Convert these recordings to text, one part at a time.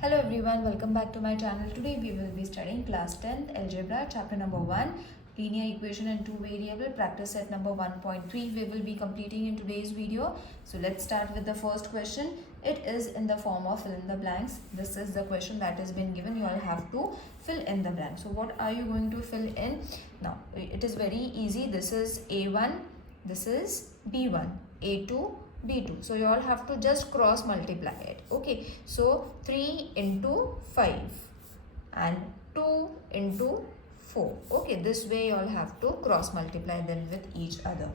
Hello everyone, welcome back to my channel. Today we will be studying class 10th algebra chapter number 1 linear equation and two variable practice set number 1.3 we will be completing in today's video. So let's start with the first question. It is in the form of fill in the blanks. This is the question that has been given. You all have to fill in the blank. So what are you going to fill in? Now it is very easy. This is A1, this is B1, A2, B2. So you all have to just cross multiply it. Okay, so 3 into 5 and 2 into 4. Okay, this way you all have to cross multiply them with each other.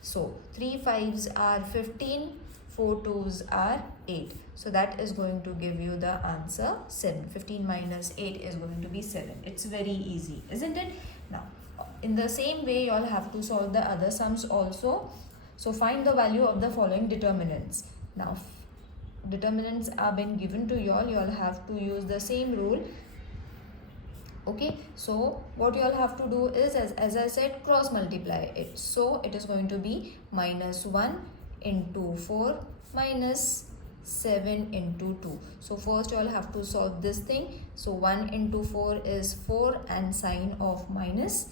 So 3 5s are 15, 4 2s are 8. So that is going to give you the answer 7. 15 minus 8 is going to be 7. It's very easy, isn't it? Now in the same way you all have to solve the other sums also. So find the value of the following determinants. Now determinants are been given to you all have to use the same rule. Okay, so what you all have to do is as I said, cross multiply it. So it is going to be minus 1 into 4 minus 7 into 2. So first you all have to solve this thing. So 1 into 4 is 4 and sign of minus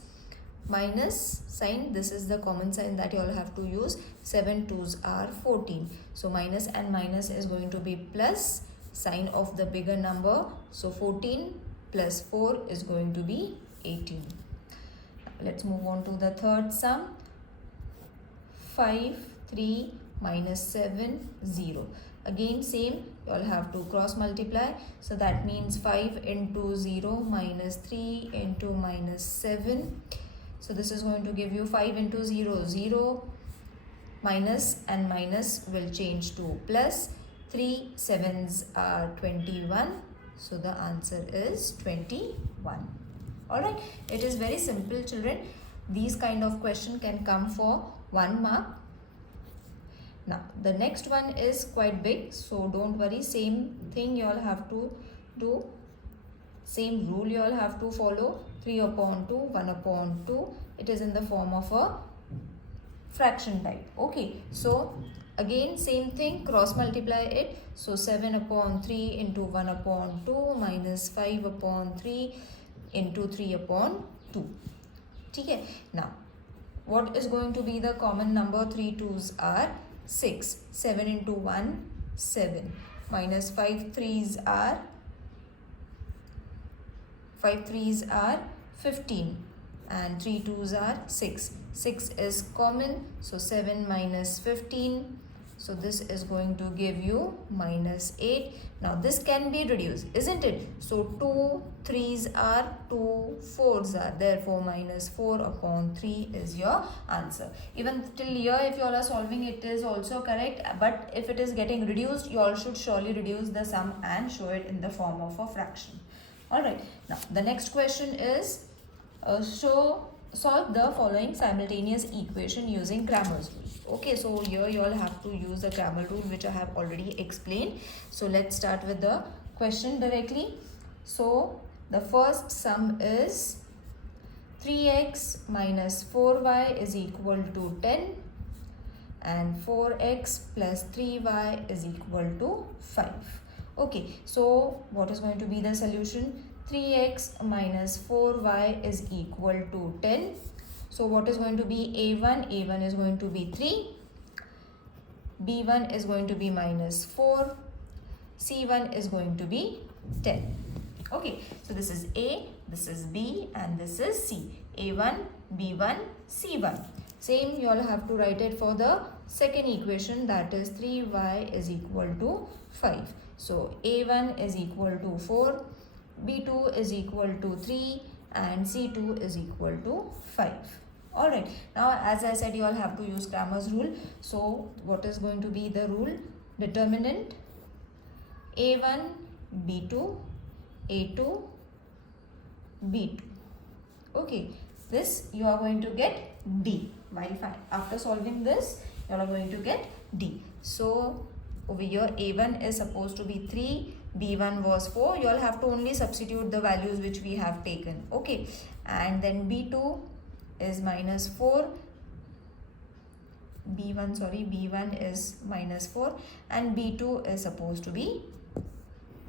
sign, this is the common sign that you all have to use. 7 2s are 14. So minus and minus is going to be plus, sign of the bigger number. So 14 plus 4 is going to be 18. Let's move on to the third sum. 5 3 minus 7 0. Again same, you all have to cross multiply. So that means 5 into 0 minus 3 into minus 7. So this is going to give you 5 into 0, 0. Minus and minus will change to plus. 3 7s are 21. So the answer is 21. Alright, it is very simple, children. These kind of question can come for 1 mark. Now the next one is quite big, so don't worry. Same thing you all have to do. Same rule you all have to follow. 3 upon 2, 1 upon 2. It is in the form of a fraction type. Okay, so again same thing, cross multiply it. So 7 upon 3 into 1 upon 2 minus 5 upon 3 into 3 upon 2. Okay, now what is going to be the common number? 3 2s are 6. 7 into 1, 7. Minus 5 3s are 15 and 3 2s are 6. 6 is common, so 7 minus 15. So this is going to give you minus 8. Now this can be reduced, isn't it? So 2 3s are 2 4s are, therefore minus 4 upon 3 is your answer. Even till here if you all are solving it is also correct, but if it is getting reduced you all should surely reduce the sum and show it in the form of a fraction. Alright, now the next question is solve the following simultaneous equation using Cramer's rule. Okay, so here you all have to use the Cramer rule which I have already explained. So let's start with the question directly. So the first sum is 3x minus 4y is equal to 10 and 4x plus 3y is equal to 5. Okay, so what is going to be the solution? 3x minus 4y is equal to 10. So what is going to be A1? A1 is going to be 3. B1 is going to be minus 4. C1 is going to be 10. Okay, so this is A, this is B and this is C. A1, B1, C1. Same you all have to write it for the second equation, that is 3y is equal to 5. So A1 is equal to 4, B2 is equal to 3 and C2 is equal to 5. Alright, now as I said you all have to use Cramer's rule. So what is going to be the rule? Determinant A1, B2, A2, B2. Okay, this you are going to get D. While after solving this you are going to get D. So over here A1 is supposed to be 3, B1 was 4. You all have to only substitute the values which we have taken. Okay, and then B2 is minus 4, B1 is minus 4 and B2 is supposed to be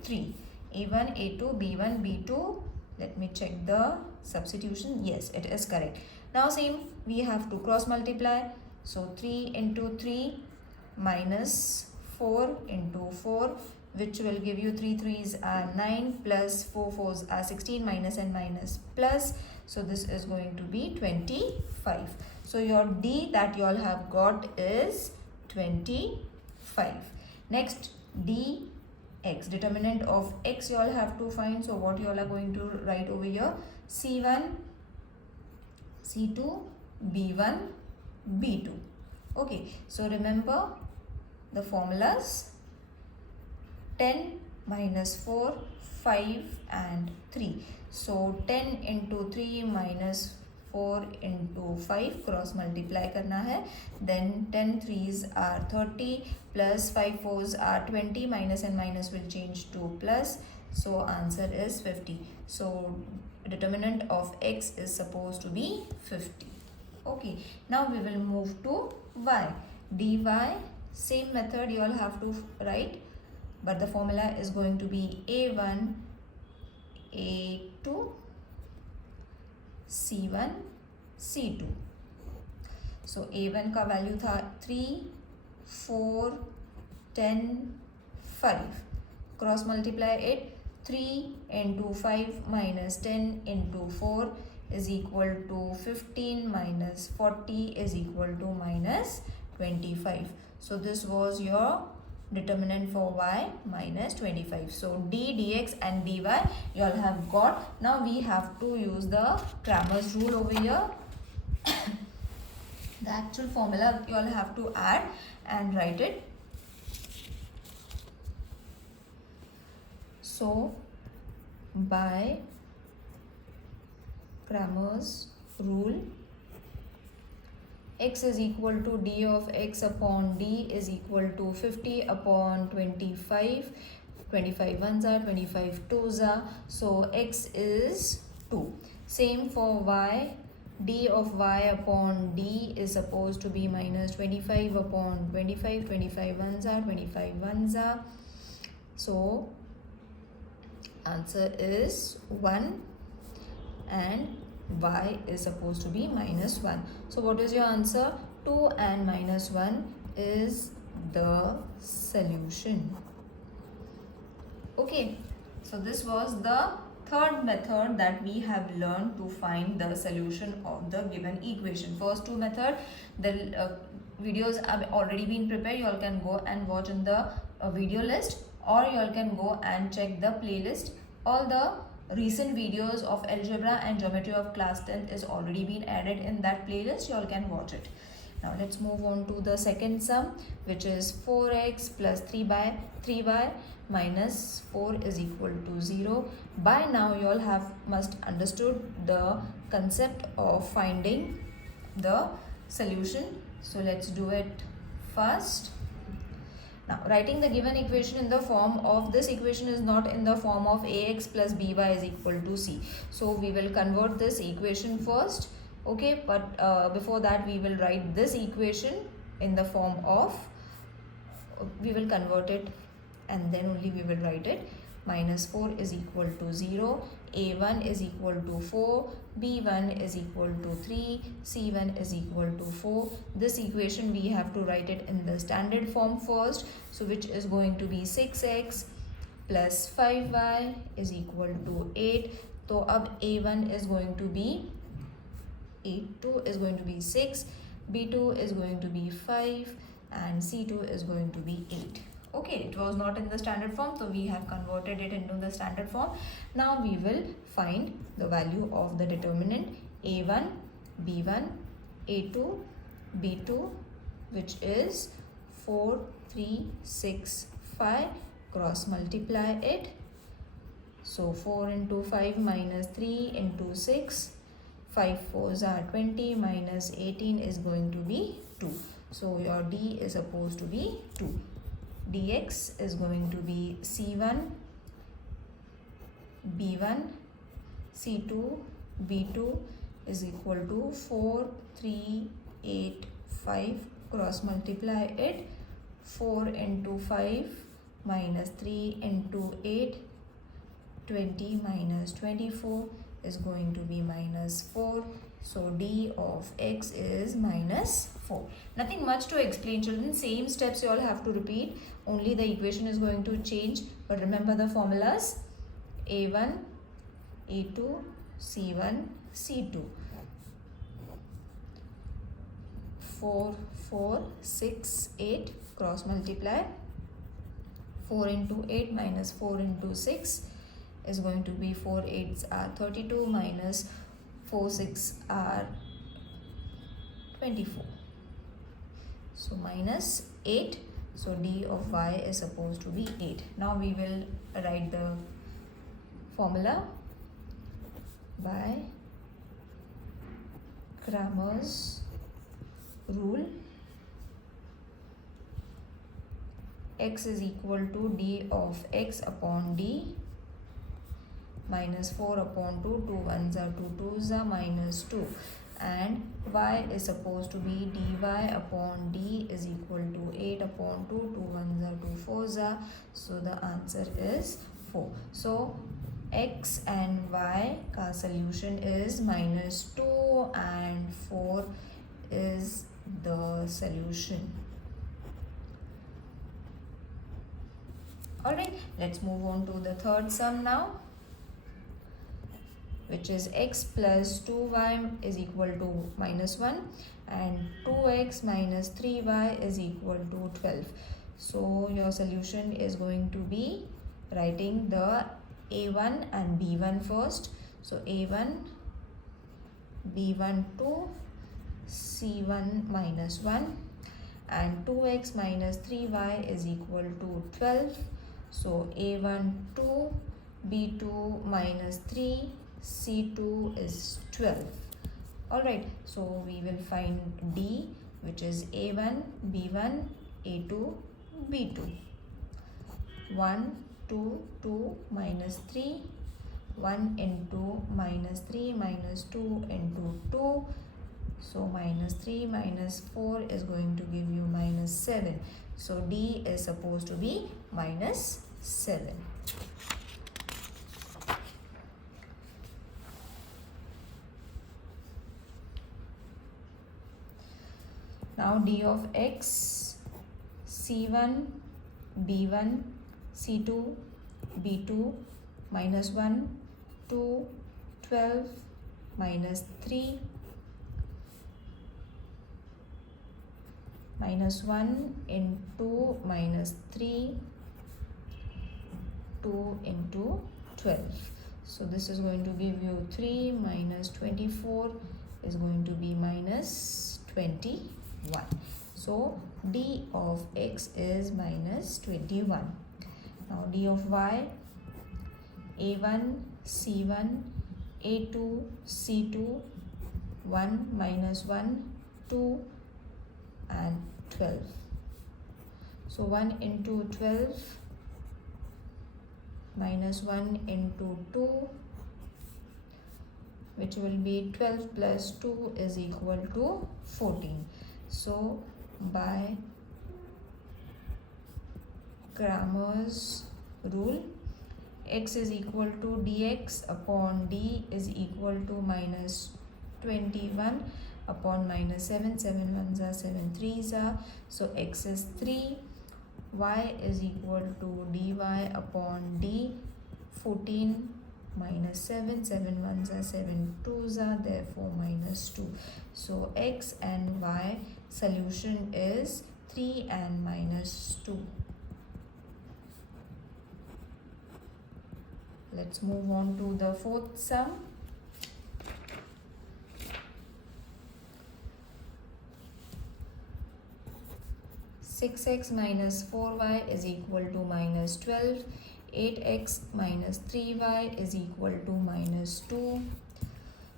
3. A1, A2, B1, B2. Let me check the substitution. Yes, it is correct. Now same, we have to cross multiply. So 3 into 3 minus 4 into 4, which will give you 3 3s are 9 plus 4 4s are 16, minus and minus plus. So this is going to be 25. So your D that you all have got is 25. Next, dx, determinant of x you all have to find. So what you all are going to write over here? C1, C2, B1, B2. Okay, so remember the formulas: 10 minus 4, 5 and 3. So 10 into 3 minus 4 into 5, cross multiply करना है. Then 10 3s are 30 plus 5 4s are 20, minus and minus will change to plus. So answer is 50. So determinant of x is supposed to be 50. Okay, now we will move to y. dy, same method you all have to write, but the formula is going to be a1, a2, c1, c2. So a1 का value था 3, 4, 10, 5. Cross multiply it. 3 into 5 minus 10 into 4 is equal to 15, minus 40 is equal to minus 25. So this was your determinant for y, minus 25. So d, dx and dy you all have got. Now we have to use the Cramer's rule over here. The actual formula you all have to add and write it. So by Cramer's rule, x is equal to d of x upon d is equal to 50 upon 25. 25 ones are, 25 twos are. So x is 2. Same for y. d of y upon d is supposed to be minus 25 upon 25. 25 ones are, 25 ones are. So answer is 1 and y is supposed to be minus 1. So what is your answer? 2 and minus 1 is the solution. Okay, so this was the third method that we have learned to find the solution of the given equation. First two method, the videos have already been prepared. You all can go and watch in the video list, or you all can go and check the playlist. All the recent videos of algebra and geometry of class 10th is already been added in that playlist. You all can watch it. Now let's move on to the second sum, which is 4x plus 3y minus 4 is equal to 0. By now you all must understood the concept of finding the solution. So let's do it first. Now, writing the given equation in the form of this equation is not in the form of ax plus by is equal to c. So we will convert this equation first. Okay, but before that we will write this equation in the form of, we will convert it and then only we will write it. Minus 4 is equal to 0, a1 is equal to 4, b1 is equal to 3, c1 is equal to 4. This equation we have to write it in the standard form first. So which is going to be 6x plus 5y is equal to 8. So ab a1 is going to be 8, 2 is going to be 6, b2 is going to be 5 and c2 is going to be 8. Okay, it was not in the standard form, so we have converted it into the standard form. Now we will find the value of the determinant a1, b1, a2, b2, which is 4, 3, 6, 5. Cross multiply it. So 4 into 5 minus 3 into 6. 5 4s are 20, minus 18 is going to be 2. So your d is supposed to be 2. dx is going to be c1, b1, c2, b2 is equal to 4, 3, 8, 5. Cross multiply it. 4 into 5 minus 3 into 8 20 minus 24 is going to be minus 4. So d of x is minus 4. Nothing much to explain, children. Same steps you all have to repeat. Only the equation is going to change. But remember the formulas. A1, A2, C1, C2. 4, 4, 6, 8. Cross multiply. 4 into 8 minus 4 into 6 is going to be 4 8s are 32 minus 4 6 are 24. So minus 8. So d of y is supposed to be 8. Now we will write the formula by Cramer's rule. X is equal to d of x upon d minus 4 upon 2. 2 1s are 2 2s are minus 2. And y is supposed to be dy upon d is equal to 8 upon 2. 2 1s are 2 4s are. So the answer is 4. So x and y ka solution is minus 2 and 4 is the solution. Alright, let's move on to the third sum now, which is x plus 2y is equal to minus 1 and 2x minus 3y is equal to 12. So your solution is going to be writing the a1 and b1 first. So a1, b1 2, c1 minus 1 and 2x minus 3y is equal to 12. So a1 2, b2 minus 3, c2 is 12. Alright, so we will find d, which is a1, b1, a2, b2. 1, 2, 2 minus 3, 1 into minus 3 minus 2 into 2. So minus 3 minus 4 is going to give you minus 7. So d is supposed to be minus 7. Now d of x, c1, b1, c2, b2, minus 1, 2, 12, minus 3, minus 1 into minus 3, 2 into 12. So this is going to give you 3 minus 24 is going to be minus 21. So d of x is minus 21. Now d of y, a1, c1, a2, c2, 1 minus 1, 2 and 12. So 1 into 12 minus 1 into 2, which will be 12 plus 2 is equal to 14. So by Cramer's rule, x is equal to dx upon d is equal to minus 21 upon minus 7. 7 1s are 7 3s are. So x is 3. Y is equal to dy upon d. 14 minus 7. 7 1s are 7 2s are. Therefore minus 2. So x and y solution is 3 and minus 2. Let's move on to the fourth sum. Six x minus 4y is equal to minus 12. 8x minus 3y is equal to minus 2.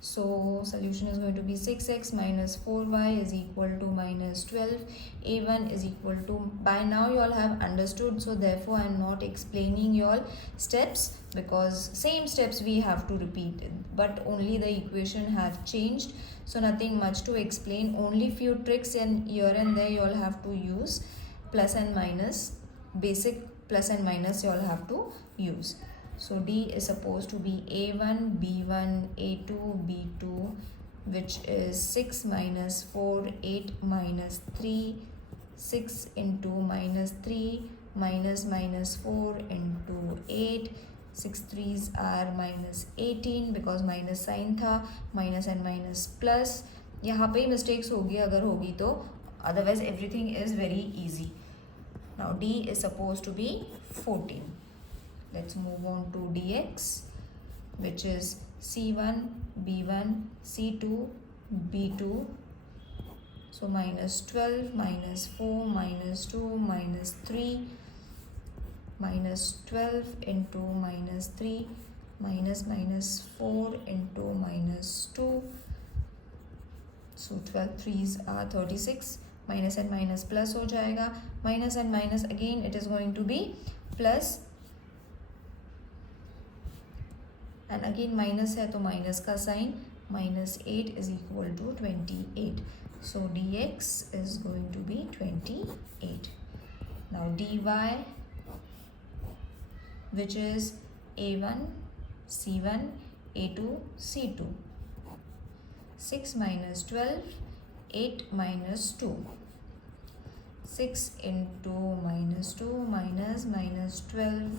So solution is going to be 6x minus 4y is equal to minus 12. A1 is equal to, by now you all have understood, so therefore I am not explaining you all steps, because same steps we have to repeat, but only the equation have changed. So nothing much to explain, only few tricks and here and there you all have to use. Plus and minus, basic plus and minus you all have to use. So D is supposed to be A1, B1, A2, B2, which is 6 minus 4, 8 minus 3, 6 into minus 3 minus minus 4 into 8, 6 3s are minus 18 because minus sign था, minus and minus plus. यहाँ पे ही mistakes होगी अगर होगी तो, otherwise everything is very easy. Now D is supposed to be 14. Let's move on to dx, which is C1, B1, C2, B2. So minus 12, minus 4, minus 2, minus 3, minus 12 into minus 3, minus minus 4 into minus 2. So 12 3s are 36. Minus and minus plus हो जाएगा. Minus and minus again it is going to be plus. And again minus है तो minus का sign. Minus 8 is equal to 28. So dx is going to be 28. Now dy, which is a1, c1, a2, c2. 6 minus 12, 8 minus 2. 6 into minus 2 minus minus 12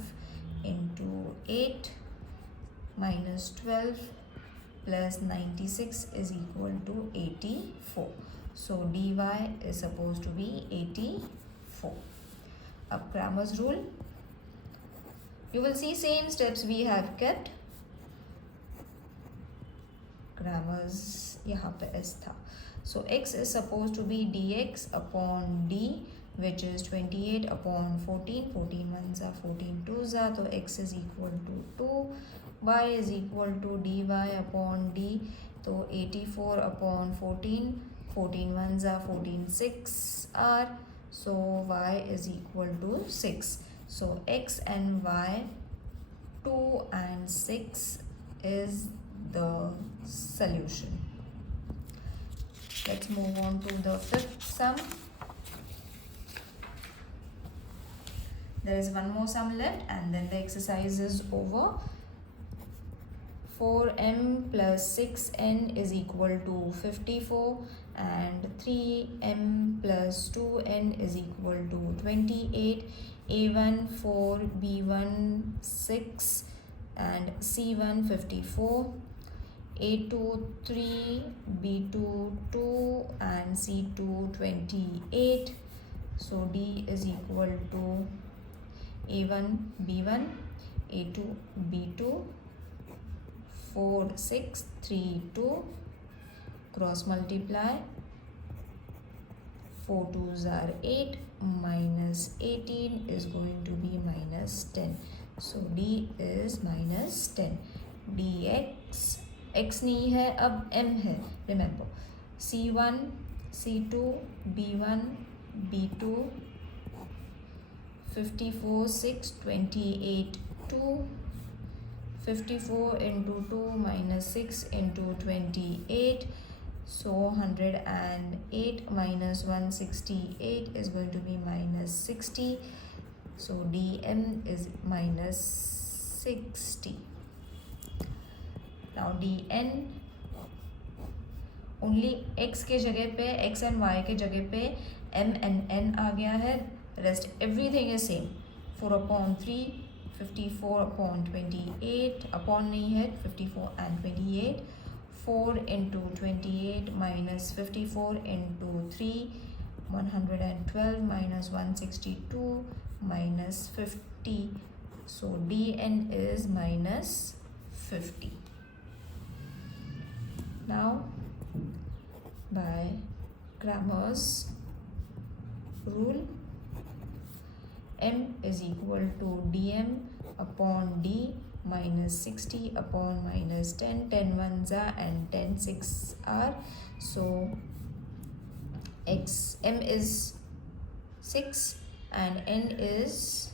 into 8 minus 12 plus 96 is equal to 84. So dy is supposed to be 84. Up Cramer's rule. You will see same steps we have kept. Cramer's यहाँ पे s था. So x is supposed to be dx upon d, which is 28 upon 14. 14 ones are 14 twos are, so x is equal to 2. Y is equal to dy upon d, so 84 upon 14. 14 ones are 14 6 are, so y is equal to 6. So x and y, 2 and 6 is the solution. Let's move on to the fifth sum. There is one more sum left and then the exercise is over. 4m plus 6n is equal to 54 and 3m plus 2n is equal to 28. A1 4, B1 6 and C1 54. A2 3, B2 2 and C2 28. So D is equal to A1 B1, A2 B2, 4 6 3 2, cross multiply, 4 2s are 8, minus 18 is going to be minus 10. So D is minus 10. dx, x नहीं है अब m है, remember C1 C2 B1 B2, 54 6 28 2, 54 into 2 minus 6 into 28, so 108 minus 168 is going to be minus 60. So dm is minus 60. Now dn, only x के जगह पे x and y के जगह पे m and n आ गया है, rest everything is same. 4 upon 3, 54 upon 28, upon नहीं है, 54 and 28. 4 into 28 minus 54 into 3, 112 minus 162 minus 50. So dn is minus 50. Now by Cramer's rule, m is equal to dm upon d minus 60 upon minus 10. 10 ones are and 10 6 are, so m is 6 and n is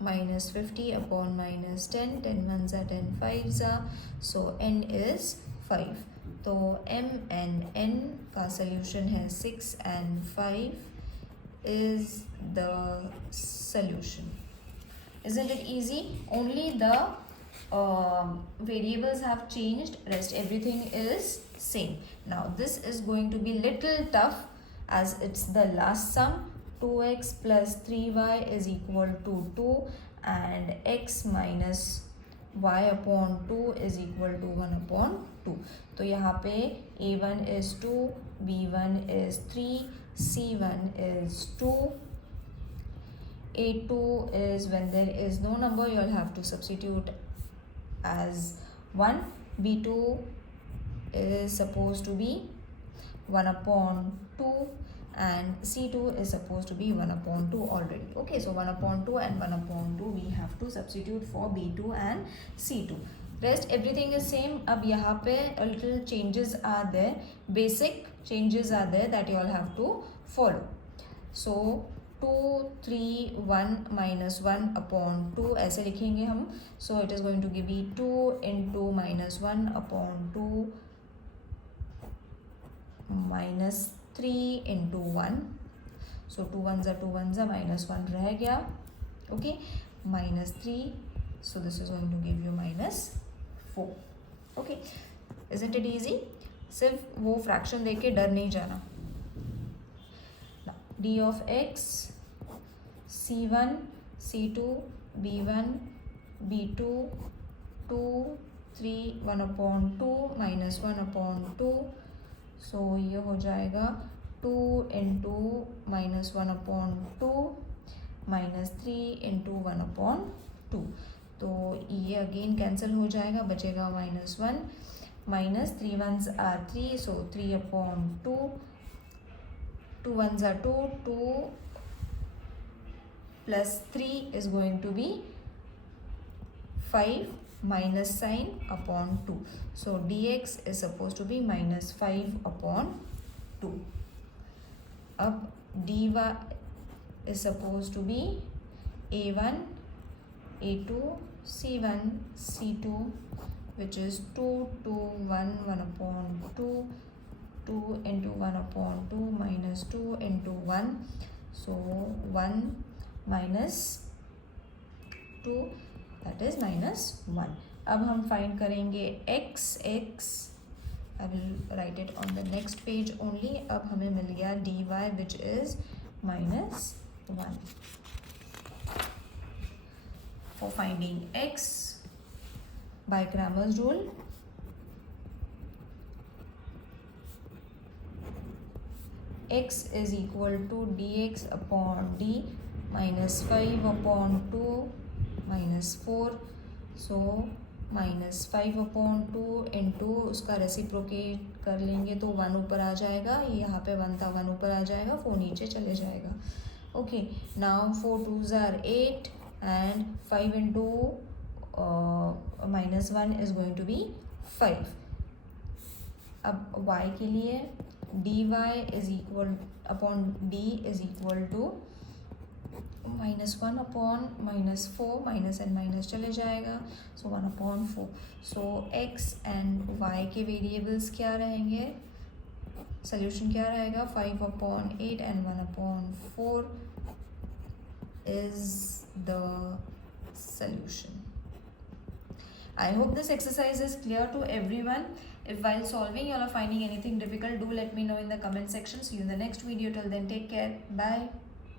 minus 50 upon minus 10. 10 ones are 10 5s are, so n is 5. तो m and n का solution है 6 and 5 is the solution. Isn't it easy? Only the variables have changed, rest everything is same. Now this is going to be little tough as it's the last sum. 2x plus 3y is equal to 2 and x minus y upon 2 is equal to 1 upon 2. तो यहाँ पे a1 is 2, b1 is 3, c1 is 2, a2 is when there is no number you will have to substitute as 1, b2 is supposed to be 1 upon 2 and c2 is supposed to be 1 upon 2 already. Okay, so 1 upon 2 and 1 upon 2 we have to substitute for b2 and c2. Rest everything is same. अब यहाँ पे a little changes are there, basic changes are there that you all have to follow. So 2, 3, 1 minus 1 upon 2 ऐसे लिखेंगे हम. So it is going to give me 2 into minus 1 upon 2 minus 3 into 1. So 2 ones are 2 ones are minus 1 रह गया. Okay, minus 3. So this is going to give you minus 4. Okay, isn't it easy? सिर्फ वो fraction देख के डर नहीं जाना. D of x, c1, c2, b1, b2, 2, 3, 1 upon 2 minus 1 upon 2. So ये हो जाएगा 2 into minus 1 upon 2 minus 3 into 1 upon 2. तो ये अगेन कैंसिल हो जाएगा, बचेगा minus 1. Minus 3 ones are 3, so 3 upon 2. 2 ones are 2, 2 plus 3 is going to be 5 minus sign upon 2. So dx is supposed to be minus 5 upon 2. Up dy is supposed to be a1, a2, c1, c2, which is 2, 2, 1, 1 upon 2, 2 into 1 upon 2 minus 2 into 1. So 1 minus 2, that is minus 1. अब हम find करेंगे x. I will write it on the next page only. अब हमें मिल गया dy which is minus 1. For finding x by Cramer's rule, x is equal to dx upon d minus 5 upon 2 minus 4. So minus 5 upon 2 into उसका reciprocate कर लेंगे तो 1 ऊपर आ जाएगा. यहाँ पे 1 था, 1 ऊपर आ जाएगा, 4 नीचे चले जाएगा. Okay, now 4 2s are 8 and 5 into minus 1 is going to be 5. अब y के लिए dy is equal upon d is equal to minus 1 upon minus 4, minus and minus चले जाएगा, so 1 upon 4. So x and y के variables क्या रहेंगे, solution क्या रहेगा, 5 upon 8 and 1 upon 4 is the solution. I hope this exercise is clear to everyone. If while solving you are finding anything difficult, do let me know in the comment section. See you in the next video. Till then, take care. Bye.